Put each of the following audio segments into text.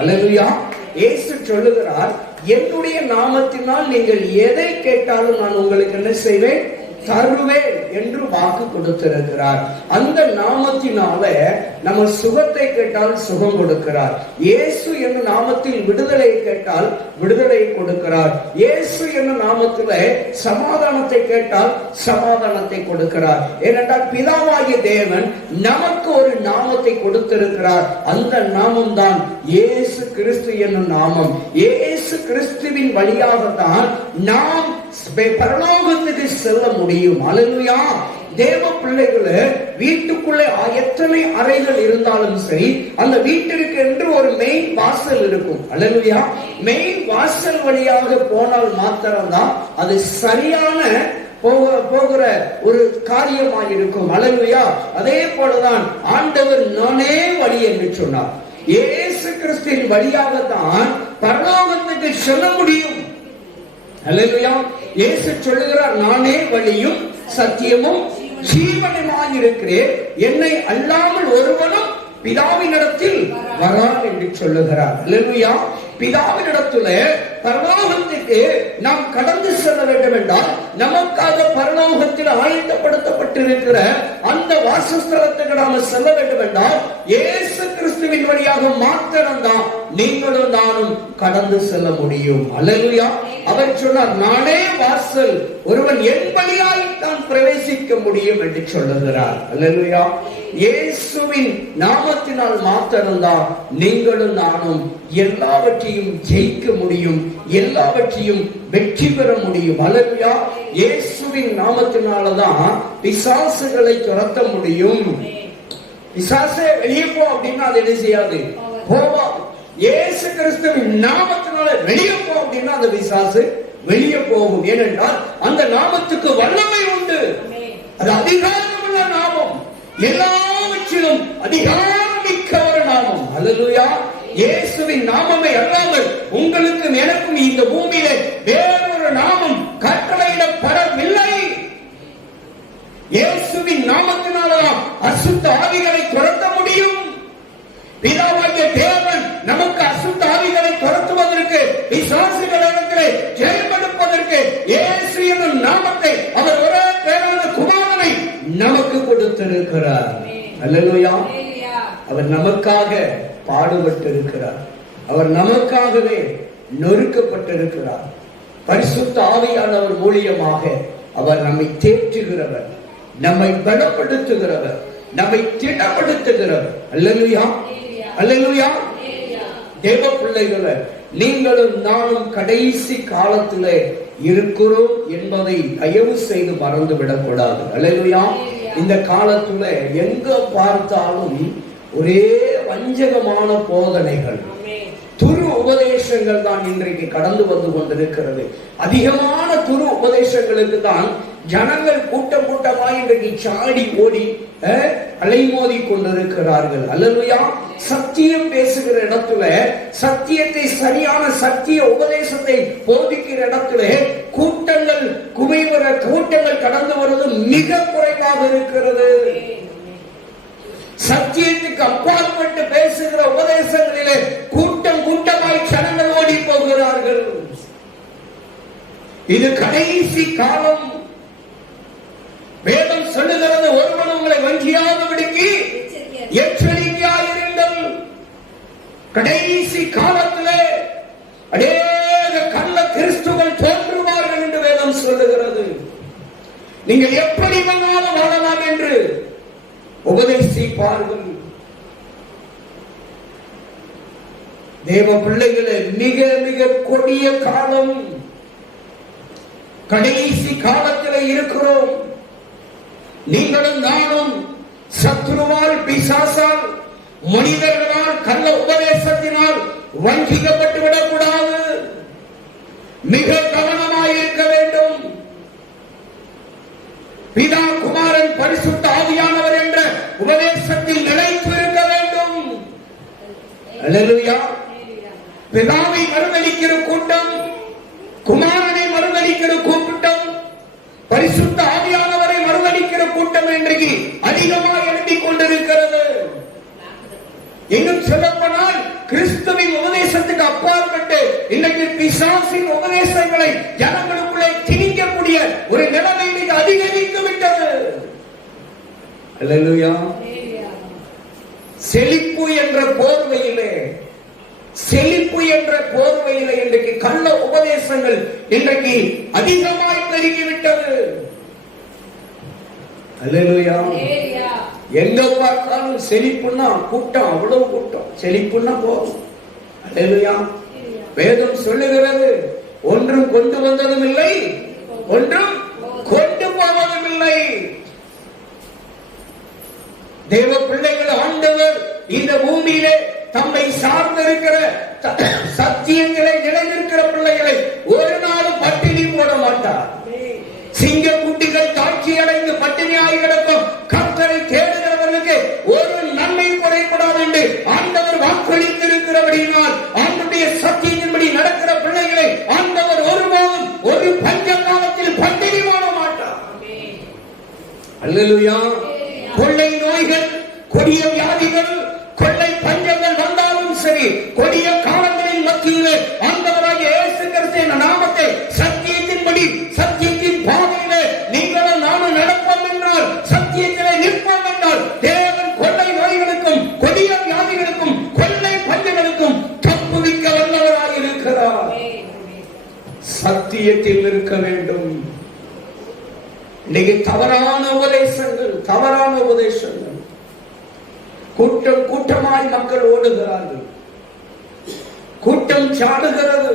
அல்லேலூயா. இயேசு சொல்லுகிறார், என்னுடைய நாமத்தினால் நீங்கள் எதை கேட்டாலும் நான் உங்களுக்கு என்ன செய்வேன், தருவேன் என்று வாக்கு கொடுத்திருக்கிறார். அந்த நாமத்தினால நம்ம சுகத்தை கேட்டால் சுகம் கொடுக்கிறார். இயேசு என்ற நாமத்தில் விடுதலை கேட்டால் விடுதலை கொடுக்கிறார். இயேசு என்ற நாமத்தில் சமாதானத்தை கேட்டால் சமாதானத்தை கொடுக்கிறார். ஏனென்றால் பிதாவாகிய தேவன் நமக்கு ஒரு நாமத்தை கொடுத்திருக்கிறார். அந்த நாமம் தான் இயேசு கிறிஸ்து என்னும் நாமம். இயேசு கிறிஸ்துவின் வழியாகத்தான் நாம் பரலோகத்துக்கு செல்ல முடியும். அல்லேலூயா. தேவ பிள்ளைகளே, வீட்டுக்குள்ளே எத்தனை அறைகள் இருந்தாலும் சரி, அந்த வீட்டிற்கு என்று ஒரு மெயின் வாசல் இருக்கும். அல்லேலூயா. மெயின் வாசல் வழியாக போனால் மாத்திரம்தான் அது சரியான போகிற ஒரு காரியமாக இருக்கும். அல்லேலூயா. அதே போலதான் ஆண்டவர் நானே வழி என்று சொன்னார். இயேசு கிறிஸ்துவின் வழியாகத்தான் பரலோகத்துக்கு செல்ல முடியும். அல்லேலூயா. இயேசு சொல்லுகிறார், நானே வழியும் சத்தியமும் ஜீவனுமாய் இருக்கிறேன், என்னை அல்லாமல் ஒருவனும் பிதாவினிடத்தில் வரான் என்று சொல்லுகிறார். அல்லேலூயா. பிதாவினிடத்துல பரலோகத்துக்கு நாம் கடந்து செல்ல வேண்டும் என்றால் நமக்காக பரலோகத்தில் ஆயத்தப்படுத்தப்பட்டிருக்கிற அந்த வாசஸ்தலத்துக்கு நாம செல்ல வேண்டும் என்றால் இயேசு கிறிஸ்துவின் வழியாக மாத்திரம்தான் நீங்களும் நானும் கடந்து செல்ல முடியும். அல்லேலூயா. அவர் சொன்னார், நானே வாசல், ஒருவன் என் வழியாய் தான் பிரவேசிக்க முடியும் என்று சொல்லுகிறார். அல்லேலூயா. இயேசுவின் நாமத்தினால் மாத்திரம்தான் நீங்களும் நானும் எல்லாவற்றையும் ஜெயிக்க முடியும், எல்லாவற்றையும் வெற்றி பெற முடியும். அல்லேலூயா. இயேசுவின் நாமத்தினாலதான் பிசாசுகளை துரத்த முடியும். பிசாசே வெளியே போ அப்படின்னா அது என்ன செய்யாது, போவா. இயேசு கிறிஸ்துவின் நாமத்தினால வெளியே போ அப்படின்னா அந்த பிசாசு வெளியே போகும். ஏனென்றால் அந்த நாமத்துக்கு வல்லமை உண்டு. அது அதிகாரமுள்ள நாமம், எல்லாவற்றிலும் அதிகாரம் மிக்க ஒரு நாமம். அல்லேலூயா. இயேசுவின் நாமமே அல்லாமல் உங்களுக்கும் எனக்கும் இந்த பூமியில வேறொரு நாமம் கட்டளையிடப்படவில்லை. இயேசுவின் நாமத்தினால்தான் அசுத்த ஆவிகளை துரத்த முடியும். பிதாவாகிய தேவன் நமக்கு அசுத்த ஆவிகளை துரத்துவதற்கு, பிசாசுகளிடத்திலே ஜெயமெடுப்பதற்கு இயேசு என்னும் நாமத்தை, அவர் ஒரே பேரான குமாரனை நமக்கு கொடுத்திருக்கிறார். அல்லேலூயா. அவர் நமக்காக பாடுபட்டிருக்கிறார். அவர் நமக்காகவே நொறுக்கப்பட்டிருக்கிறார். பரிசுத்த ஆவியானவர் மூலியமாக அவர் நம்மை தேற்றுகிறவர், நம்மை பலப்படுத்துகிறவர், நம்மை திடப்படுத்துகிறவர். அல்லேலூயா. அல்லேலூயா. தேவ பிள்ளைகளே, நீங்களும் நானும் கடைசி காலத்திலே இருக்கிறோம் என்பதை தயவு செய்து மறந்துவிடக் கூடாது. அல்லேலூயா. இந்த காலத்துல எங்க பார்த்தாலும் ஒரே வஞ்சகமான போதனைகள், துரு உபதேசங்கள் தான் இன்றைக்கு கடந்து வந்து கொண்டிருக்கிறது. அதிகமான துரு உபதேசங்களுக்கு தான் ஜனங்கள் கூட்டம் கூட்டமாக இன்றைக்கு சாடி ஓடி அலைமோதி கொண்டிருக்கிறார்கள். அல்லேலூயா. சத்தியம் பேசுகிற இடத்துல, சத்தியத்தை சரியான சத்திய உபதேசத்தை போதிக்கிற இடத்துல கூட்டங்கள் குவிவர கூட்டங்கள் கடந்து வருவது மிக குறைவாக இருக்கிறது. சத்தியத்துக்கு அப்பாற்பட்டு பேசுகிற உபதேசங்களிலே கூட்டம் கூட்டமாய் ஜனங்கள் ஓடி போகிறார்கள். இது கடைசி காலம். வேதம் சொல்லுகிறது, ஒருவன் உங்களை வஞ்சியாதபடிக்கு எச்சரிக்கையாயிருங்கள். கடைசி காலத்திலே அநேக கள்ள கிறிஸ்துகள் தோன்றுவார்கள் என்று வேதம் சொல்லுகிறது. நீங்கள் எப்படி வேணாலும் வாழலாம் என்று உபதேசிப்பார்கள். தேவ பிள்ளைகளே, மிக மிக கொடிய காலம், கடைசி காலத்தில் இருக்கிறோம். நீங்களும் நானும் சத்துருவால், பிசாசால், மனிதர்களால், கள்ள உபதேசத்தினால் வஞ்சிக்கப்பட்டு விடக்கூடாது. மிக கவனமாயிருக்க வேண்டும். பிதா, குமாரன், பரிசுத்த ஆவியானவர் என்ற உபதேசத்தில் நிலைத்து இருக்க வேண்டும். அல்லேலூயா. பிதாவை மறுதலிக்கிற கூட்டம், குமாரனை மறுதலிக்கிற கூட்டம், பரிசுத்த ஆவியானவரை மறுதலிக்கிற கூட்டம் இன்றைக்கு அதிகமாக எழுப்பிக் கொண்டிருக்கிறது. இன்னும் சொல்லப்போனால் கிறிஸ்துவின் அப்பாற்பட்டு இன்றைக்கு பிசாசின் உபதேசங்களை ஜனங்களுக்குள்ளே திணிக்கக்கூடிய ஒரு நிலைமை இன்னைக்கு அதிகரித்து விட்டது. அல்லேலூயா. செழிப்பு என்ற போர்வையிலே இன்றைக்கு கள்ள உபதேசங்கள் இன்றைக்கு அதிகமாய் பெருகிவிட்டது. அல்லேலூயா. எங்க பார்த்தாலும் செழிப்புன்னா கூட்டம், அவ்வளவு கூட்டம். செழிப்புன்னா போதும். அல்லேலூயா. வேதம் சொல்லுகிறது, ஒன்றும் கொண்டு வந்ததும் இல்லை, ஒன்றும் கொண்டு போவதும் இல்லை. தேவ பிள்ளைகள், ஆண்டவர் இந்த பூமியிலே தம்மை சார்ந்திருக்கிற சத்தியங்களை நிலைநிற்கிற பிள்ளைகளை ஒரு நாளும் பட்டினி போட மாட்டார். சிங்க குட்டிகள் தாட்சி அடைந்து பட்டினியாகி கிடக்கும் கர்த்தரை தேடுகிறவர்களுக்கு ஒரு நன்மை குறைபடாது என்று ஆண்டவர் வாக்களித்திருக்கிறபடியினால் ஆண்டவருடைய சத்தியத்தின்படி நடக்கிற பிள்ளைகளை ஆண்டவர் ஒருபோதும் ஒரு பஞ்ச காலத்தில் பட்டினி போட மாட்டார். அல்லேலூயா. கொள்ளை நோய்கள், கொடிய வியாதிகள், கொள்ளை பஞ்சங்கள் வந்தாலும் சரி, கொடிய காலங்களின் மத்தியிலே ஆண்டவராகிய இயேசு கிறிஸ்துவின் நாமத்தை சத்தியத்தின்படி சத்தியத்தின் பாதையிலே நீங்களும் நானும் நடப்போம் என்றால், சத்தியத்திலே நிற்போம் என்றால், தேவன் கொள்ளை நோய்களுக்கும் கொடிய வியாதிகளுக்கும் கொள்ளை பஞ்சங்களுக்கும் தப்புவிக்க வல்லவராக இருக்கிறார். சத்தியத்தில் இருக்க வேண்டும். இன்னைக்கு தவறான உபதேசங்கள், கூட்டம் கூட்டமாய் மக்கள் ஓடுகிறார்கள், கூட்டம் சாடுகிறது.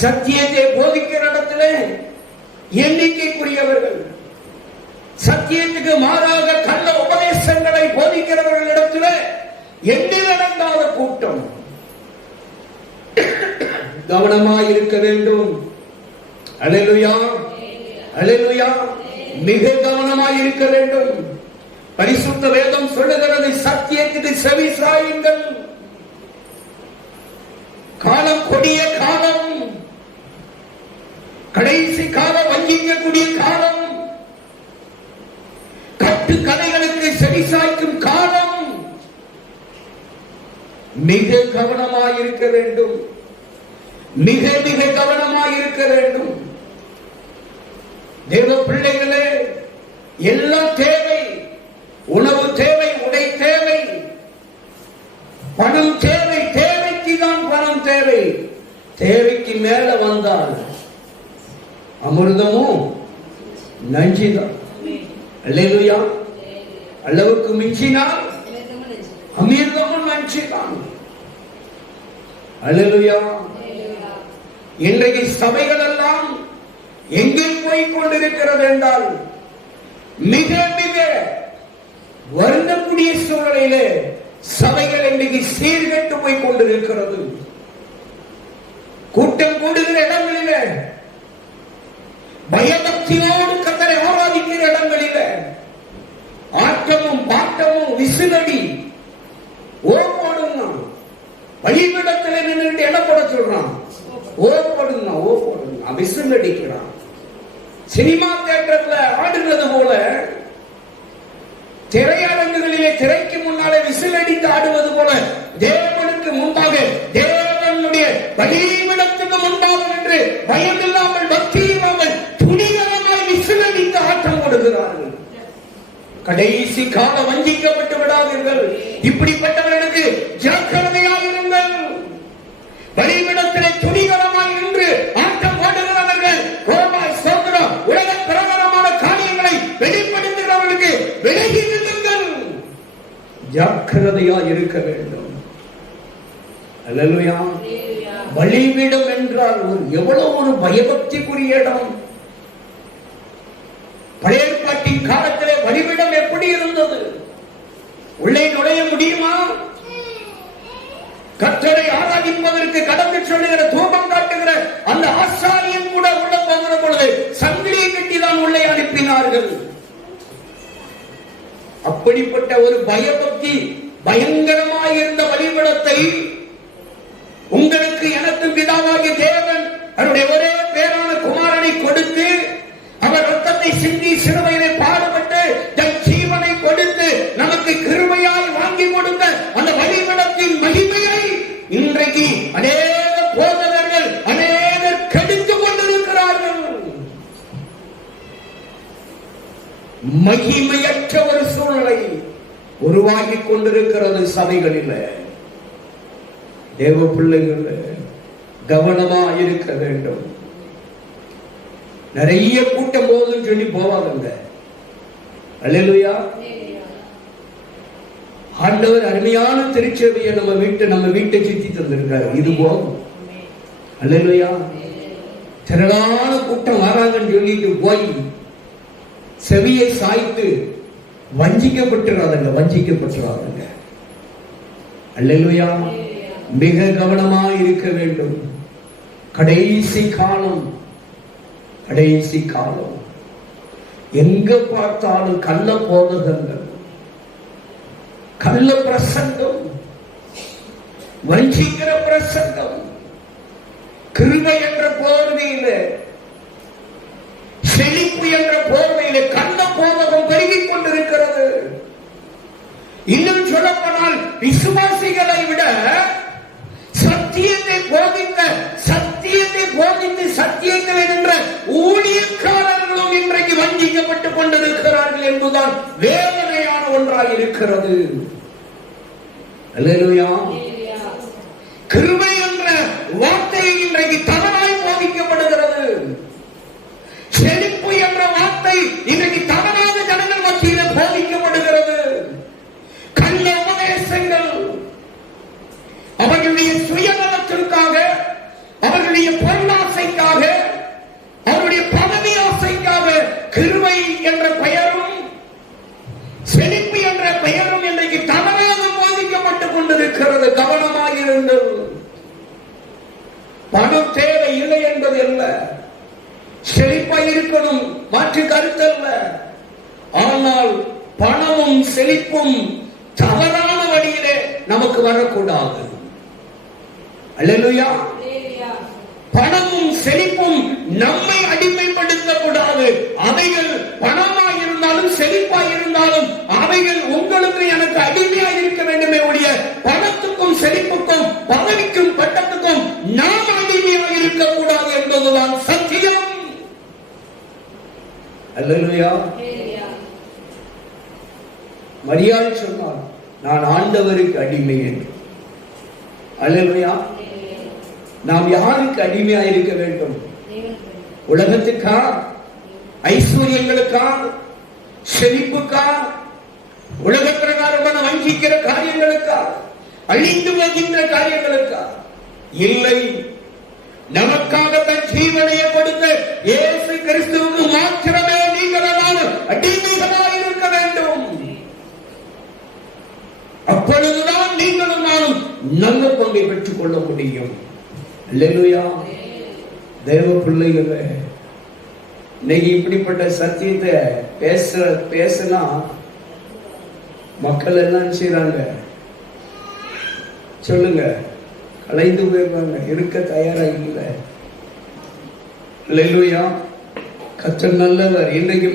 சத்தியத்தை போதிக்கிற இடத்திலே எண்ணிக்கைக்குரியவர்கள், சத்தியத்துக்கு மாறாக கள்ள உபதேசங்களை போதிக்கிறவர்கள் இடத்திலே எண்ணிலடங்காத கூட்டம். கவனமாய் இருக்க வேண்டும். அல்லேலூயா. அல்லேலூயா. மிக கவனமாய் இருக்க வேண்டும். பரிசுத்த வேதம் சொல்லுகிறது, சத்தியத்துக்கு செவி சாயுங்கள். காலம் கொடிய காலம், கடைசி காலம், வஞ்சிக்கக்கூடிய காலம், கட்டு கதைகளுக்கு செவி சாய்க்கும் காலம். மிக கவனமாய் இருக்க வேண்டும். மிக மிக கவனமாய் இருக்க வேண்டும். தேவ பிள்ளைகளே, எல்லாம் தேவை. உணவு தேவை, உடை தேவை, பணம் தேவை. தேவைக்கு தான் பணம் தேவை. தேவைக்கு மேல வந்தால் அமிர்தமும் நஞ்சுதான். அல்லேலூயா. அளவுக்கு மிஞ்சினால் அமிர்தமும் நஞ்சுதான். அல்லேலூயா. இன்றைக்கு சபைகள் எல்லாம் எங்கே போய் கொண்டிருக்கிறது என்றால், மிக மிக வருந்தக்கூடிய சூழலிலே சபைகள் இன்றைக்கு சீர்கெட்டு போய் கொண்டிருக்கிறது. கூட்டம் கூடுகிற இடங்களிலே, பயபக்தியோடு கர்த்தரை ஆராதிக்கிற இடங்களிலே, ஆட்டமும் பாட்டமும் விசிலடி ஓடுங்க. பலிபீடத்தில் நின்று என்ன போட சொல்றான்? ஓடுங்க, விசில் அடிக்கிறான். சினிமா தியேட்டர்ல ஆடுகிறது போல, திரையரங்குகளிலே திரைக்கு முன்னாலே விசில் அடித்து ஆடுவது போல, தேவனுக்கு முன்பாக, தேவனுடைய பலிபீடத்துக்கு முன்பாக என்று பயம் இல்லாமல், பக்தி இல்லாமல் துணிகரமாய் விசில் அடித்து ஆட்டம் ஓடுகிறார்கள். கடைசி கால வஞ்சிக்கப்பட்டு விடாதீர்கள். இப்படிப்பட்டவர்களுக்கு ஜாக்கிரதையாயிருங்கள். பலிபீடத்திலே துணிகரமாய் நின்று ஆட்டம் ஓடுகிறவர்கள், கோபாய் சோதரம் உலக பிரகாரமான காரியங்களை வெளிப்படுத்துகிறவர்களுக்கு விலகி நில்லுங்கள். ஜாக்கிரதையாய் இருக்க வேண்டும். அல்லேலூயா. பலிபீடம் என்றால் எவ்வளவு ஒரு பயபக்திக்குரிய இடம். பழைய ஏற்பாட்டின் காலத்திலே பலிபீடம் எப்படி இருந்தது? உள்ளே நுழைய முடியுமா? கர்த்தரை ஆராதிப்பதற்கு கடந்து சொல்லுகிற, தூபம் காட்டுகிற அந்த ஆசாரியன் கூட உள்ள போகிற பொழுது சங்கிலியை கட்டிதான் உள்ளே அனுப்பினார்கள். அப்படிப்பட்ட ஒரு பயபக்தி பயங்கரமாக இருந்த பலிபீடத்தை உங்களுக்கு எனக்கும் பிதாவாகிய தேவன் அவருடைய ஒரே பேரான குமாரனை கொடுத்து, அவர் ரத்தத்தை சிந்தி சிலுவையிலே பாடுபட்டு தன் ஜீவனை கொடுத்து நமக்கு கிருபையாய் வாங்கி கொடுத்த அந்த பலிபீடத்தின் மகிமையை மகிமையற்ற ஒரு சூழ்நிலை உருவாகி கொண்டிருக்கிறது சபைகளில். தேவ பிள்ளைகள் கவனமா இருக்க வேண்டும். நிறைய கூட்டம் போதுன்னு சொல்லி போவாங்க. அல்லேலூயா. ஆண்டவர் அருமையான திருச்சபையை நம்ம வீட்டை சுத்தி தந்திருக்காரு. இது போதும். அல்லேலூயா. திரளான கூட்டம் வராங்கன்னு சொல்லிட்டு போய் செவியை சாய்த்து வஞ்சிக்கப்பட்டுறாதங்க. அல்லேலூயா. மிக கவனமா இருக்க வேண்டும். கடைசி காலம் எங்க பார்த்தாலும் கள்ள போதகங்கள், கள்ள பிரசங்கம், வஞ்சிக்கிற பிரசங்கம், கிருபை என்ற போர்வையில, செழிப்பு என்ற போர்வையில கள்ள போதகம் பெருகிக் கொண்டிருக்கிறது. இன்னும் சொல்லப்போனால் விசுவாசிகளை விட சத்தியத்தை போதித்து சத்தியத்தை என்ற ஊழியக்காரர்களும் இன்றைக்கு வஞ்சிக்கப்பட்டுக் கொண்டிருக்கிறார்கள் என்பதுதான் வேதனையான ஒன்றாக இருக்கிறது. அல்லேலூயா. கிருபை என்ற வார்த்தை இன்றைக்கு தவறாய் போதிக்கப்படுகிறது. செழிப்பு என்ற வார்த்தை இன்றைக்கு தவறாக ஜனங்கள் மத்தியில் போதிக்கப்படுகிறது. கள்ள உபதேசங்கள் அவர்களுடைய சுயநலத்திற்காக, அவர்களுடைய பொருளாசைக்காக, அவருடைய பதவி ஆசைக்காக கிருபை என்ற பெயரும் செழிப்பு என்ற பெயரும் இன்றைக்கு தவறாக போதிக்கப்பட்டுக் கொண்டிருக்கிறது. கவனமாயிருங்கள். பணம் தேவை இல்லை என்பது அல்ல, செழிப்பாய் இருக்கணும், மாற்று கருத்தல்ல. ஆனால் பணமும் செழிப்பும் தவறான வழியிலே நமக்கு வரக்கூடாது. அல்லேலூயா. பணமும் செழிப்பும் நம்மை அடிமைப்படுத்தக்கூடாது. அவைகள் பணமாய் இருந்தாலும் செழிப்பாய் இருந்தாலும் அவைகள் உங்களுக்கு எனக்கு அடிமையாக இருக்க வேண்டுமே ஒழிய பணத்துக்கும் செழிப்புக்கும் பதவிக்கும் பட்டத்துக்கும் நாம் அடிமையாக இருக்கக்கூடாது என்பதுதான் சத்தியம். அல்லேலூயா. மரியாள் சொன்னார், நான் ஆண்டவருக்கு அடிமை என்று. அல்லேலூயா. நாம் யாருக்கு அடிமையா இருக்க வேண்டும்? உலகத்துக்கா, ஐஸ்வர்யங்களுக்கா, செழிப்புக்கா, உலக பிரகாரமான வஞ்சிக்கிற காரியங்களுக்கா, அழிந்து வருகின்ற காரியங்களுக்கா? இல்லை. நமக்காக தன் ஜீவனையை கொடுத்த இயேசு கிறிஸ்துவுக்கு மாத்திரமே நீங்கள் அடிமைகளாக இருக்க வேண்டும். அப்பொழுதுதான் நீங்களும் நானும் நல்ல பங்கை பெற்றுக் கொள்ள முடியும். அல்லேலூயா. தேவ பிள்ளைகளே, இன்னைக்கு இப்படிப்பட்ட சத்தியத்தை பேசினா மக்கள் எல்லாம் செய்றாங்க சொல்லுங்க, கலைந்து போயிருவாங்க, இருக்க தயாரா இல்லை. அல்லேலூயா. கர்த்தர் நல்லவர். இன்றைக்கு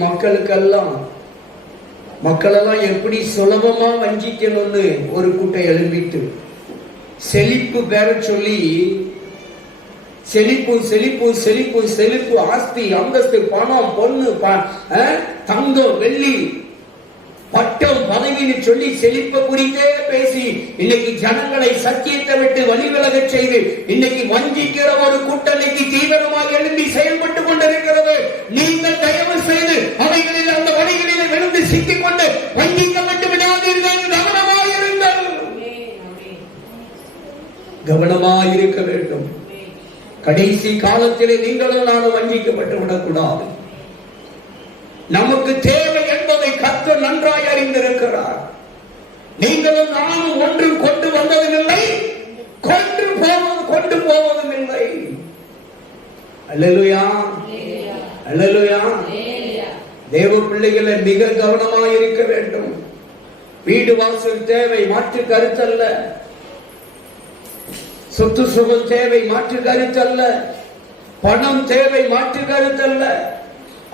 மக்களெல்லாம் எப்படி சுலபமா வஞ்சிக்கணும்னு ஒரு கூட்டம் எழும்பிட்டு செழிப்பு பேர சொல்லி செழிப்பு செழிப்பு செழிப்பு செழிப்பு, ஆஸ்தி அந்தஸ்து, பணம், பொண்ணு, தங்கம், வெள்ளி, பட்டம், பதவின்னு சொல்லி செழிப்பை குறித்தே பேசி இன்னைக்கு ஜனங்களை சத்தியத்தை விட்டு வழிவிலக செய்து இன்னைக்கு வஞ்சிக்கிற ஒரு கூட்டணிக்கு தீவிரமாக எழுப்பி செயல்பட்டு கொண்டிருக்கிறது. நீங்கள் தயவு செய்து அவைகளில் அந்த வழிகளில் விழுந்து சிக்கிக் கொண்டு வஞ்சிக்கப்பட்டு விடாதீர்கள். கவனமாயிருக்க வேண்டும். கடைசி காலத்திலே நீங்களும் நானும் வஞ்சிக்கப்பட்டு விடக்கூடாது. நமக்கு தேவை என்பதை கர்த்தர் நன்றாய் அறிந்திருக்கிறார். நீங்களும் நானும் ஒன்று கொண்டு வந்ததும் இல்லை, கொண்டு போவதும் இல்லை. அல்லேலூயா. அல்லேலூயா. தேவ பிள்ளைகளை மிக கவனமாயிருக்க வேண்டும். வீடு வாசல் தேவை, மாற்று கருத்தல்ல. சொத்து சுகம் தேவை, மாற்று கருத்தல்ல. பணம் தேவை, மாற்று கருத்தல்ல.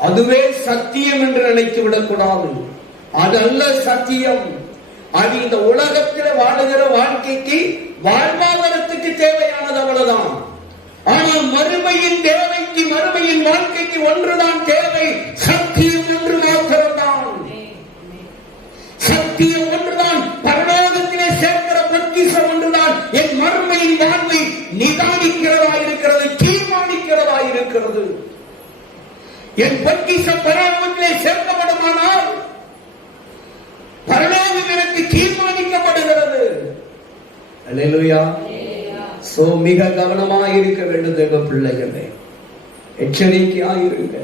அதுவே சத்தியம் என்று நினைத்து விடக்கூடாது. அதல்ல சத்தியம். அது இந்த உலகத்தில் வாழுகிற வாழ்க்கைக்கு, வாழ்வாதாரத்துக்கு தேவையானது, அவ்வளவுதான். ஆனால் மறுமையின் தேவைக்கு, மறுமையின் வாழ்க்கைக்கு ஒன்றுதான் தேவை, சத்தியம் ஒன்று மாத்திரம்தான். என் பொக்கிஷம் பரலோகத்திலே சேர்க்கப்படுமானால் பரலோகம் எனக்கு தீர்மானிக்கப்படுகிறது. அல்லேலூயா. சோ மிக கவனமாக இருக்க வேண்டும் தேவ பிள்ளைகளே, எச்சரிக்கையாக இருங்க.